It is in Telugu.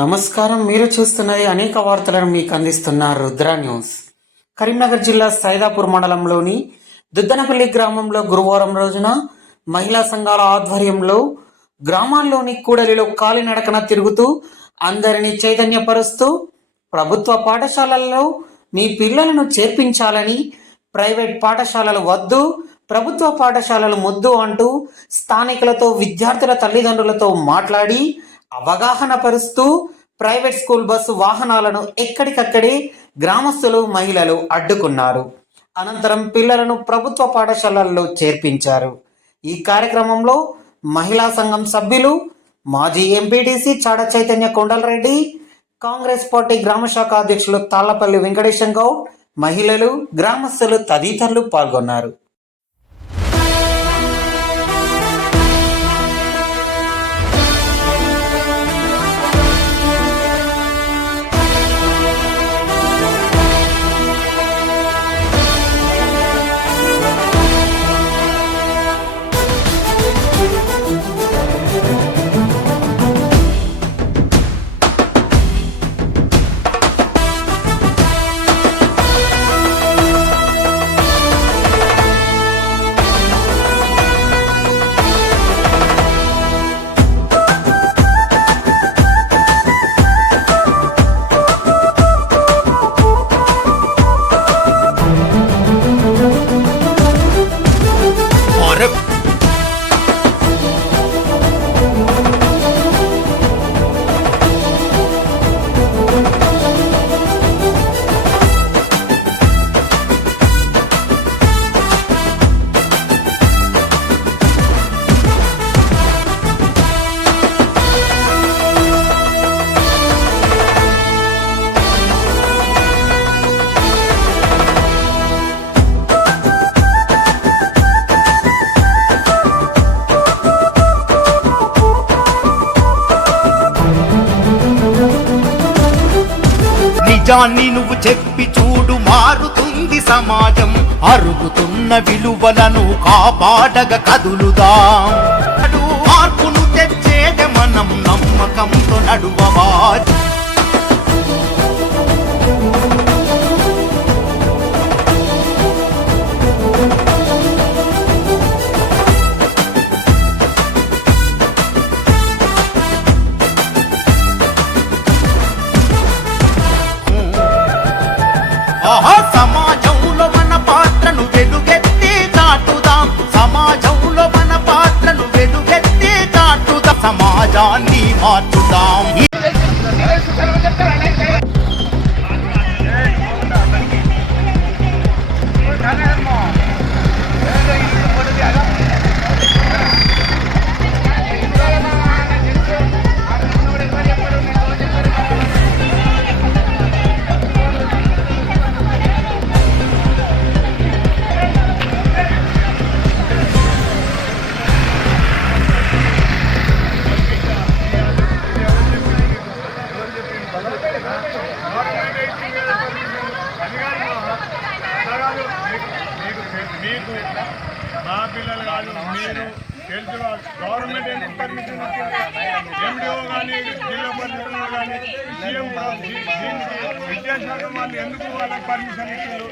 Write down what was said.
నమస్కారం. మీరు చూస్తున్నది అనేక వార్తలను మీకు అందిస్తున్న రుద్ర న్యూస్. కరీంనగర్ జిల్లా సైదాపూర్ మండలంలోని దుద్దనపల్లి గ్రామంలో గురువారం రోజున మహిళా సంఘాల ఆధ్వర్యంలో గ్రామాల్లోని కూడలిలో కాలినడకన తిరుగుతూ అందరినీ చైతన్యపరుస్తూ ప్రభుత్వ పాఠశాలల్లో మీ పిల్లలను చేర్పించాలని, ప్రైవేట్ పాఠశాలలు వద్దు, ప్రభుత్వ పాఠశాలలు ముద్దు అంటూ స్థానికులతో, విద్యార్థుల తల్లిదండ్రులతో మాట్లాడి అవగాహన పరుస్తూ ప్రైవేట్ స్కూల్ బస్సు వాహనాలను ఎక్కడికక్కడే గ్రామస్తులు, మహిళలు అడ్డుకున్నారు. అనంతరం పిల్లలను ప్రభుత్వ పాఠశాలల్లో చేర్పించారు. ఈ కార్యక్రమంలో మహిళా సంఘం సభ్యులు, మాజీ ఎంపీటీసీ చాడ చైతన్య కొండలరెడ్డి, కాంగ్రెస్ పార్టీ గ్రామ శాఖ అధ్యక్షులు తాళ్లపల్లి వెంకటేశం గౌడ్, మహిళలు, గ్రామస్తులు తదితరులు పాల్గొన్నారు. నిజాన్ని నువ్వు చెప్పి చూడు, మారుతుంది సమాజం. అరుగుతున్న విలువలను కాపాడగ కదులుదాం. మార్పును తెచ్చేద మనం నమ్మకంతో నడువవా. సమాజంలో మన పాత్రను వెలుగెత్తి చాటుదాం. సమాజంలో మన పాత్రను వెలుగెత్తి చాటుదాం. సమాజాన్ని మార్చుదాం. మీకు మా పిల్లలు కాదు, మీరు తెలుసు. గవర్నమెంట్ ఎందుకు పర్మిషన్ ఇచ్చింది? ఎండిఓ కానీ, జిల్లా పరిషత్లు కానీ, సీఎం విద్యాశాఖ వాళ్ళు ఎందుకు వాళ్ళకి పర్మిషన్ ఇచ్చారు?